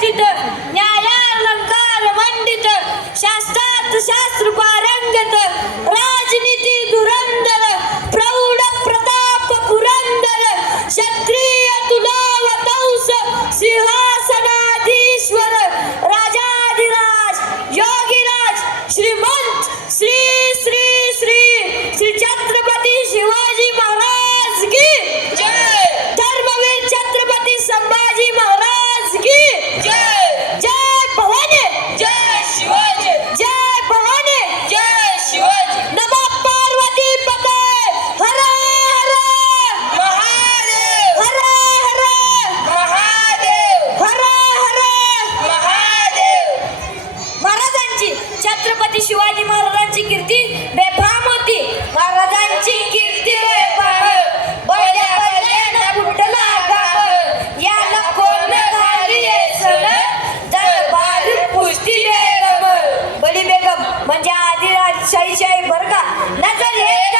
Happy birthday! आदिराजशाही आहे बरं का. नजर येत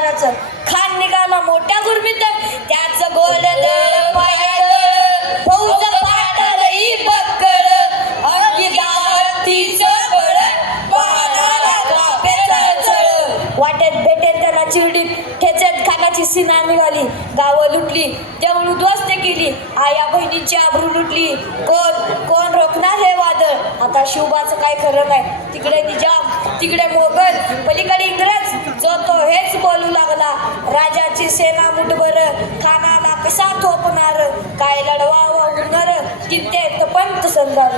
झालं खान निघाला मोठ्या गुरमीत त्याचं गोलद पायात फौज पाटलई बक्कळ अंगी दातीचं बळ. पानाला कापे चळचळ वाटेत भेटेल त्याला चिरडीत. ठेचत खानाची सीना निघाली. गावं लुटली. देऊळ उद्ध्वस्त केली. आया बहिणींची आबरू लुटली. कोण कोण रोखणार हे वादळ? आता शिवबाचं काय खरं नाही. तिकडे निजाम तिकडे मोगल पलीकडे इंग्रज. जो तो हेच बोलू लागला. राजाची सेना मुठभर खानाला कसा थोपणार. काय लढवा उडणार? कित्ते तो पंत समजार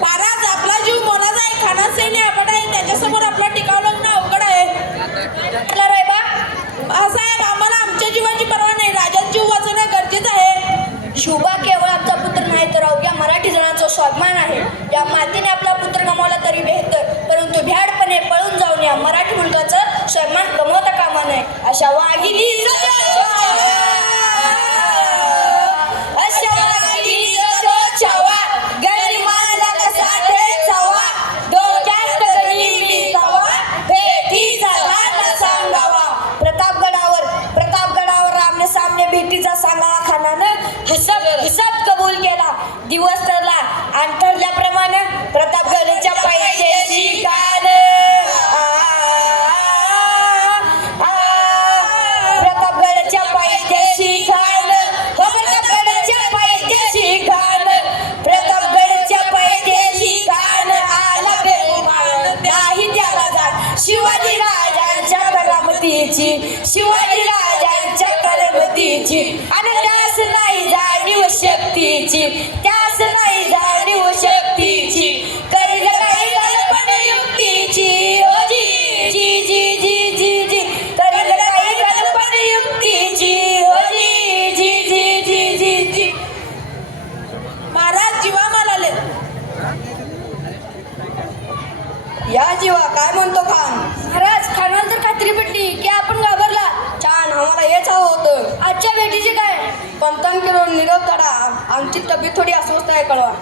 महाराज आपला जीव आमचा पुत्र नाही तर अवघ्या मराठी जणांचा स्वाभिमान आहे. या मातीने आपला पुत्र गमावला तरी बेहतर. परंतु भ्याडपणे पळून जाऊन या मराठी मुलगाचं स्वाभिमान गमावता कामा नये. अशा वाघिणी ठरल्याप्रमाणे प्रतापगडच्या पायथ्याशी गाण. प्रतापगडच्या पायथ्याशी गाण. हो प्रतापगडच्या पायथ्याशी गाण. प्रतापगडच्या पायथ्याशी गाण. आला बेगुमान नाही त्याला जाण. शिवाजी राजांच्या करामतीची शिवाजी राजांच्या करामतीची. आणि त्यास नाही जाणीव शक्तीची. जीवा काय म्हणतो खान? महाराज खानाला तर खात्री पडली की आपण घाबरला. छान आम्हाला हेच हवं होतं. आजच्या भेटीचे काय? पंतन किलो निरोप धडा आमची तब्येत थोडी अस्वस्थ आहे कळवा.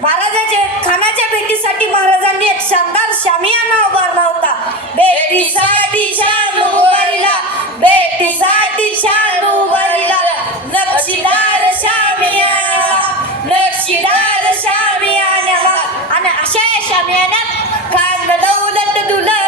महाराजाचे खानाच्या भेटीसाठी महाराजांनी एक शानदार अक्षय शम्यानं कांदलं उलट दुलं